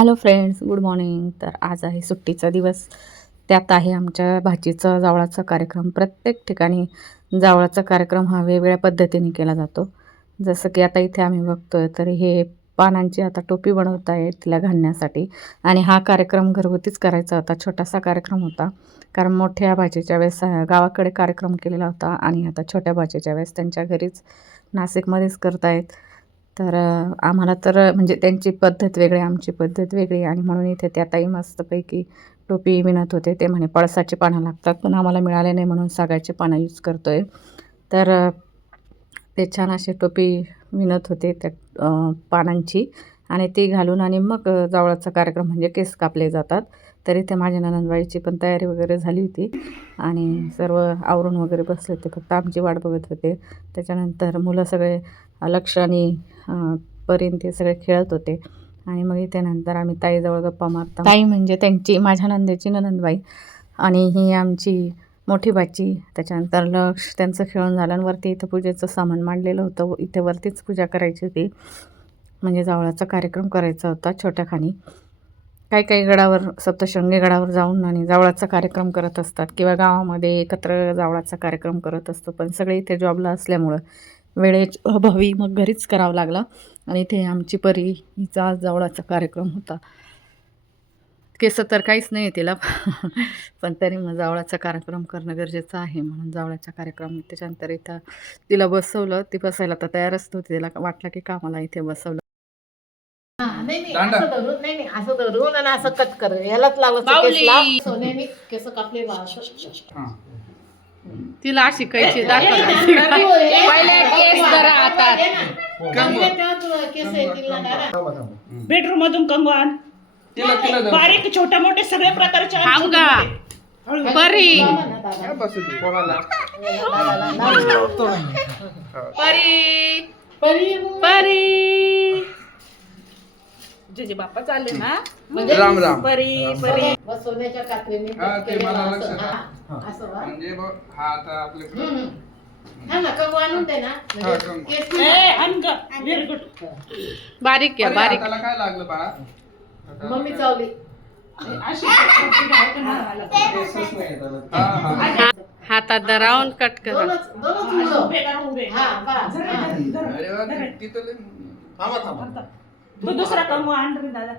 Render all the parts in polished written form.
Hello friends, good morning. तर आज आहे सुट्टीचा दिवस. त्यात आहे आमच्या भाचीचा जावळाचा कार्यक्रम. प्रत्येक ठिकाणी जावळाचा कार्यक्रम हा वेगवेगळ्या पद्धतीने केला जातो. जसं की आता इथे आम्ही बघतोय तर हे पानांची आता टोपी बनवत आहे तिला घालण्यासाठी. आणि हा कार्यक्रम घरगुतीच करायचा होता, छोटासा कार्यक्रम होता. कारण मोठ्या भाचीच्या वेळेस गावाकडे कार्यक्रम केलेला होता आणि आता छोट्या भाचीच्या वेळेस त्यांच्या घरीच नाशिकमध्येच करतायत. तर आम्हाला तर म्हणजे त्यांची पद्धत वेगळी, आमची पद्धत वेगळी आणि म्हणून इथे त्या ताई मस्तपैकी टोपी विणत होते. ते म्हणे पळसाची पानं लागतात, पण आम्हाला मिळाले नाही म्हणून सागाची पानं यूज करतो आहे. तर ते छान अशी टोपी विणत होते त्या पानांची आणि ती घालून आणि मग जावळाचा कार्यक्रम म्हणजे केस कापले जातात. तर इथे माझ्या नणंदबाईची पण तयारी वगैरे झाली होती आणि सर्व आवरून वगैरे बसले होते, फक्त आमची वाट बघत होते. त्याच्यानंतर मुलं सगळे लक्ष आणि परीन ते सगळे खेळत होते आणि मग इथे नंतर आम्ही ताईजवळ गप्पा मारता. ताई म्हणजे त्यांची माझ्या नंदेची नणंदबाई आणि ही आमची मोठी बाची. त्याच्यानंतर लक्ष त्यांचं खेळून झालं आणि वरती इथं पूजेचं सामान मांडलेलं होतं. इथे वरतीच पूजा करायची होती, म्हणजे जावळाचा कार्यक्रम करायचा होता छोट्या खाणी. काही गडावर, सप्तशृंगी गडावर जाऊन आणि जावळाचा कार्यक्रम करत असतात किंवा गावामध्ये एकत्र जावळाचा कार्यक्रम करत असतो. पण सगळे इथे जॉबला असल्यामुळं वेळेच्या अभावी मग घरीच करावं लागलं. आणि इथे आमची परी हिचा आज जावळाचा कार्यक्रम होता. केस तर काहीच नाही आहे तिला पण तरी मग जावळाचा कार्यक्रम करणं गरजेचं आहे म्हणून जावळाचा कार्यक्रम. त्याच्यानंतर इथं तिला बसवलं. ती बसायला तर तयारच नव्हती, तिला वाटलं की कामाला इथे बसवलं. नाही असं धरून आणि असं कट कर, यालाच लावलं सोन्याने केस कापले तिला शिकायची बेडरूम मधून कंगवान बारीक छोटे मोठे सगळे प्रकारचे परी परी परी जे बाप्पा चालले ना राम राम. परी परी सोन्याच्या कात्रीने बारीक आहे, बारीक. काय लागलं बाळा? मम्मी चावली हातात धरावून कट करा. दुसरा कंगवान दादा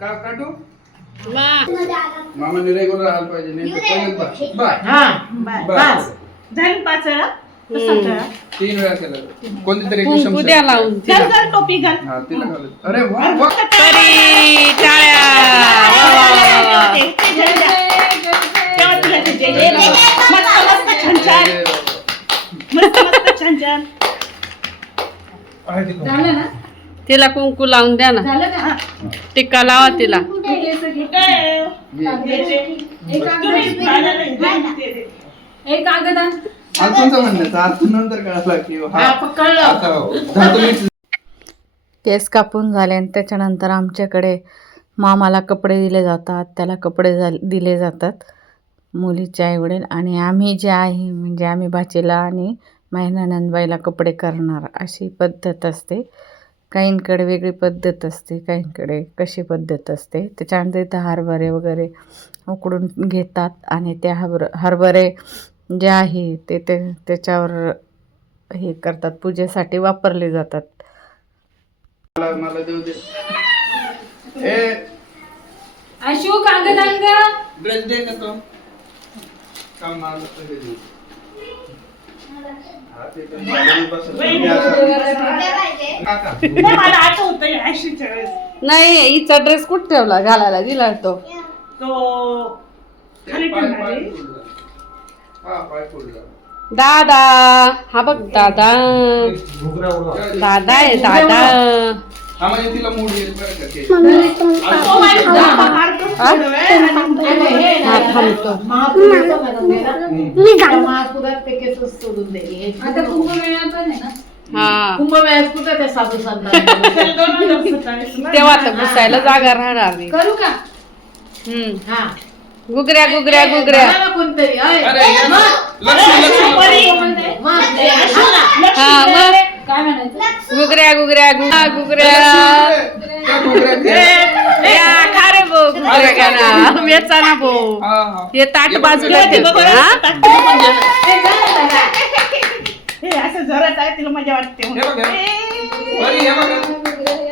काटू मामा रेग्युलर आलं पाहिजे, नाही झाली 5 वेळा 3 वेळा केलं. कोणती तरी कुंकू द्या लावून तिला. टोपी घाल. हा तिला घालू. अरे वा वा. परी टाळ्या. तिला कुंकू लावून द्या ना, टिक्का लावा तिला. केस कापून झाले आणि त्याच्यानंतर आमच्याकडे मामाला कपडे दिले जातात, त्याला कपडे दिले जातात मुलीचे आईवडील. आणि आम्ही जे आहे म्हणजे आम्ही भाचीला आणि माझ्या नणंदबाईला कपडे करणार अशी पद्धत असते. काहींकडे वेगळी पद्धत असते, काहींकडे कशी पद्धत असते. त्याच्यानंतर इथं हरभरे वगैरे उकडून घेतात आणि त्या हरभरे जे आहे ते त्याच्यावर हे करतात, पूजेसाठी वापरले जातात. मला देऊ दे. अशोक कागद ड्रेस दे ना तो. काम मारलं तर दे. मला आठवत नाही, हिचा ड्रेस कुठं ठेवला, घालायला दिला तो. खाली ठेवणार दादा, हा बघ दादा, दादा आहे दादा. हा म्हणजे तिला मूड येईल बरं का ते. सोडून दे. हा कुंभमेळ्यात कुठं त्या साधू तेव्हा तर बसायला जागा राहणार नाही. करू का? हा गुगऱ्या गुगऱ्या गुगऱ्या. कोणतरी हा मग काय म्हणायचं? गुगऱ्या गुगऱ्या गुगऱ्या. ना वेचाना भाऊ हा हा हे ताट हे बघ, बाजूला हे बघ, ठेवते, हा? हे असं जोरात आहे तिला मजा वाटते हे बघ, बरी, हे बघ.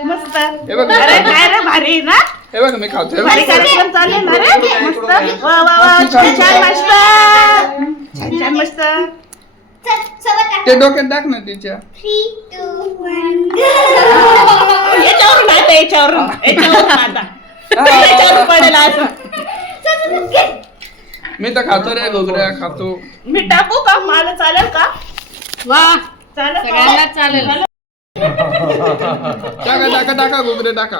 मस्त हे बघ, अरे काय रे भारी ना हे बघ मी खातो भारी कार्यक्रम चालू आहे ना रे मस्त वा वा वा छान छान मस्त छान छान मस्त ते डोक्यात टाक ना तिच्या याच्यावरून आता याच्यावरून आता याच्यावरून पडेल असं मी तर खातो रे घुगऱ्या खातो मी टाकू का मला चालेल का वा चालेल सगळ्यांना चालेल टाका टाका टाका घुगरे टाका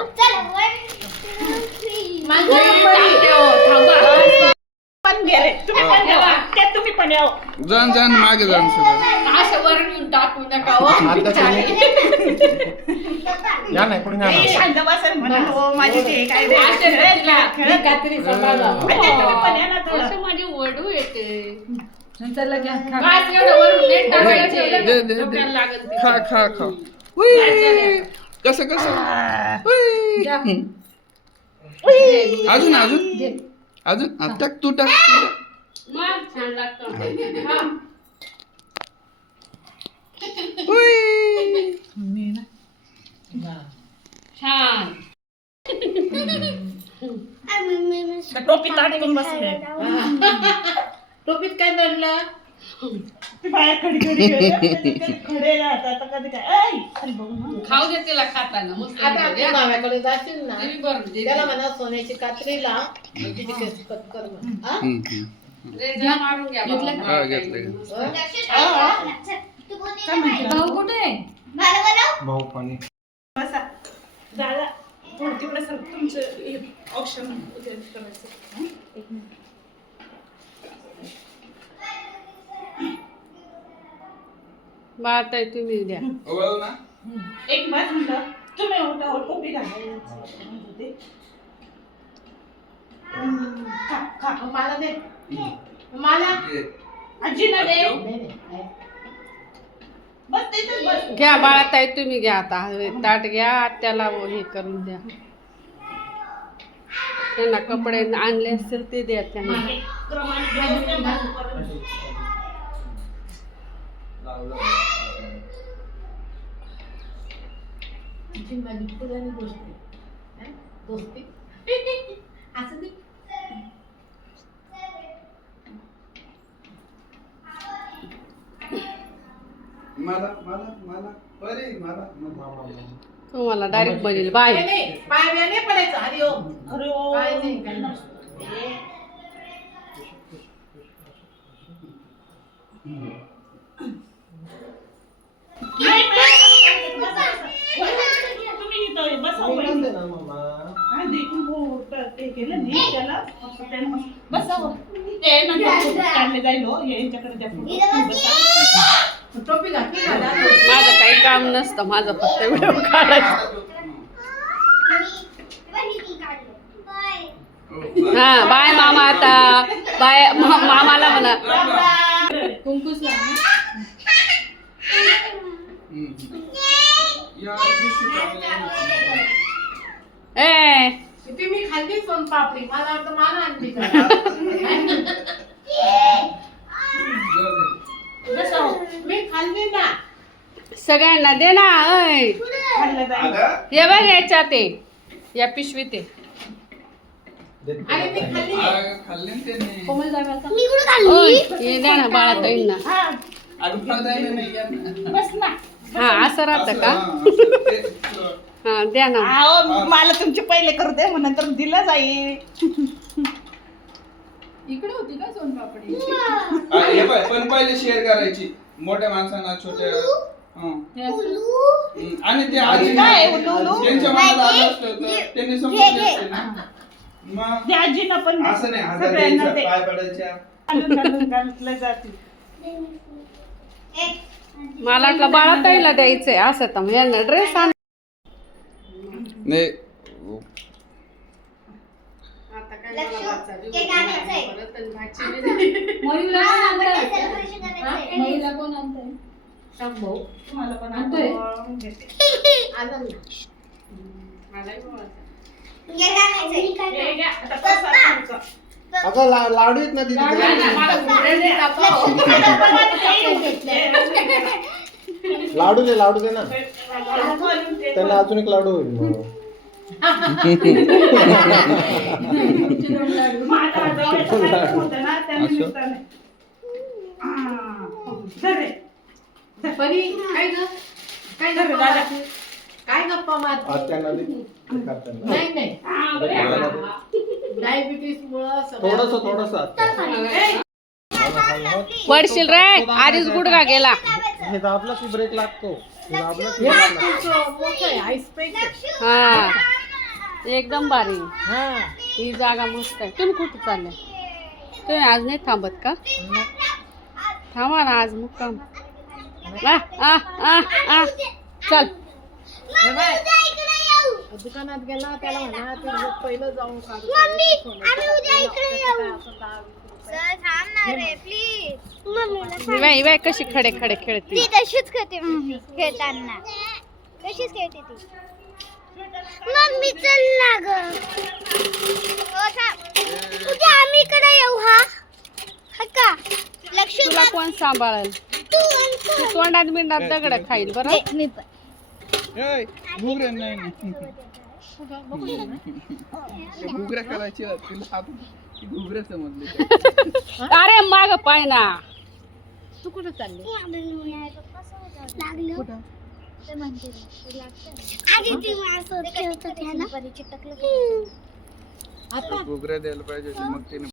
पण घे रे तुम्ही पण घ्या त्यात तुम्ही पण याव जाण जाण मागे जाण सगळं असं वरून टाकू नका हो. या नाही कोणी नाही ए, शांत बसेल म्हणा हो माझी ते काय रे असे खेळत तिला कात्री सांभाळा. अच्छा, तुम्ही पण या ना थोडं. असं माझी ओढू येते बस एवढं वरून नीट टाकायचं दे, दे, दे. डोक्याला लागेल ते. खा खा खा हुई. कसं कसं हुई. अजून अजून अजून हा, टाक तू टाक तू टाक. मग छान लागतं हा. हुई. छान त्या टोपी ताटून बसले टोपीत काय दडलं ती बाहेर खडी खडी खेळते. खडे राहतात आता कधी काय ऐ, खाली बघू ना. खाऊ दे तिला खाताना मस्त आता लागते. तू माव्याकडे जाशील ना देवी बरं दे. त्याला म्हणा सोन्याची कात्री लाव आणि तिची केस कट कर म्हण. हा? रेजा मारून घ्या बाबा. हा, घेतलं. भाऊ कुठे भाऊ पाणी बसा दादा थोडं तिकडे सर तुमचं ऑप्शन करायचं एक मिनिट बाळताई तुम्ही द्या ओळख ना एक बात म्हणता तुम्ही उठा टोपी घाला खा खा मला दे मला ये. आजीला दे नाही, नाही. बस तिथेच बस घ्या बाळाताई तुम्ही घ्या आता ताट घ्या त्याला हे करून द्या त्यांना कपडे आणले असतील ते द्या त्यांना मागे क्रमाने घेऊन घालू परत. तिची माझी पुराणी दोस्ती हा? दोस्ती असं दे मला मला मला बरे मला मला तुम्हाला डायरेक्ट बनेल बाय नाही, नाही पाय बिया नाही पडायचं हरी ओम अरे ओ. काय नाही काय नाही. नाही, नाही, बसा, बसा. तुम्ही इथं बसा वहिनी. हा, देखून ते केलं नाही त्याला असं त्याला मस्त- बसा हो. ते नंतर काढले जाईल हो यांच्याकडे द्या पुढं. बसा. टोपी घातली का दादा? माझं काही काम नसतं माझं फक्त व्हिडिओ काढायचं हा बाय मामा आता बाय मामाला म्हणा कुंकुस लाव. या पिशवी टाकली. ए ती मी खाल्ली सोन पापडी मला वाटतं मला आणली का? जाऊ दे. बसा हो. मी खाल्ली ना सगळ्यांना दे ना ऐ खाल्लं जाईल अगं, हे बघ याच्यात ते या पिशवीत ते आणि मी खाल्ली अगं, खाल्ली ना त्यांनी. कोमल जागा ओय, हे द्या ना बाळाताईंना हा अगं, तुला द्यायला नाही या ना. बस ना हा असं राहतं असं, का हा, असं. ते- हा द्या ना अहो मला तुमचे पहिले करू दे मग नंतर दिलं जाईल इकडे होती का सोनपापडी हा, हे पाय, पण पहिले शेअर करायची मोठ्या माणसांना छोट्या हं. आणि ते आजी काय, उलू? त्यांच्या मनात आलं असतं तर त्यांनी समजले असते ना मग ते आजीना पण दे. असं नाही हातात सगळ्यांना द्यायचं, दे. पाय पडायच्या घालून घालून घातलं जातील मला वाटलं बाळाताईला द्यायचंय असं तर मग यांना ड्रेस आण नाही आता काय मला वाचा, परत आणि भाची बी दे. मयूला कोण आणतंय मयूला कोण आणतंय सांग भाऊ तुम्हाला पण आणतोय? आवडून घेते. आनंद मलाही बोलायचं. हे घ्या, आता प्रसाद तुमचा. अगं लाडू आहेत ना तिथे नाही ना, मला घुगऱ्या नाही दाखव. लाडू दे ना घालून ते त्यांना अजून एक लाडू होईल मग. माझा जवळचा कार्यक्रम होता ना, त्या निमित्ताने. धर रे. परी काय ग काय धर रे, गप्पा दादा. मारते? काय गप्पा मारते? आत्यांना दे. करताना. नाही नाही हा, बरं. डायबिटीस मुळे थोडस पडशील रे आधीच गुडघा गेला. हे दाबलं की ब्रेक लागतो. हे दाबलं की ब्रेक लागतो. मोठं आहे आईस पेट हा एकदम भारी. हा ही जागा मस्त आहे. तुम्ही कुठे चालले? तुम्ही आज नाही थांबत का? थांबा ना आज मुक्काम. चल हे बाय, दुकानात गेला त्याला म्हणा ते लोक पहिलं जाऊन काढू इवाय कशी खडे खडे खेळते. ती तशीच खेळते मम्मी खेळताना तशीच खेळते ती मम्मी चल ना ग उद्या आम्ही कडे येऊ हा का लक्ष तुला कोण सांभाळेल? तू तोंडात बिंडात दगड खाईल बरं. मी पण घुगऱ्या नाही घुगऱ्या करायची तुला घुगऱ्या समजले. अरे माग पाय ना. तू कुठे चालली? लागलं ते म्हणते आधी ती माणसं खेळत होती ना आता घुगऱ्या द्यायला पाहिजे मग तिने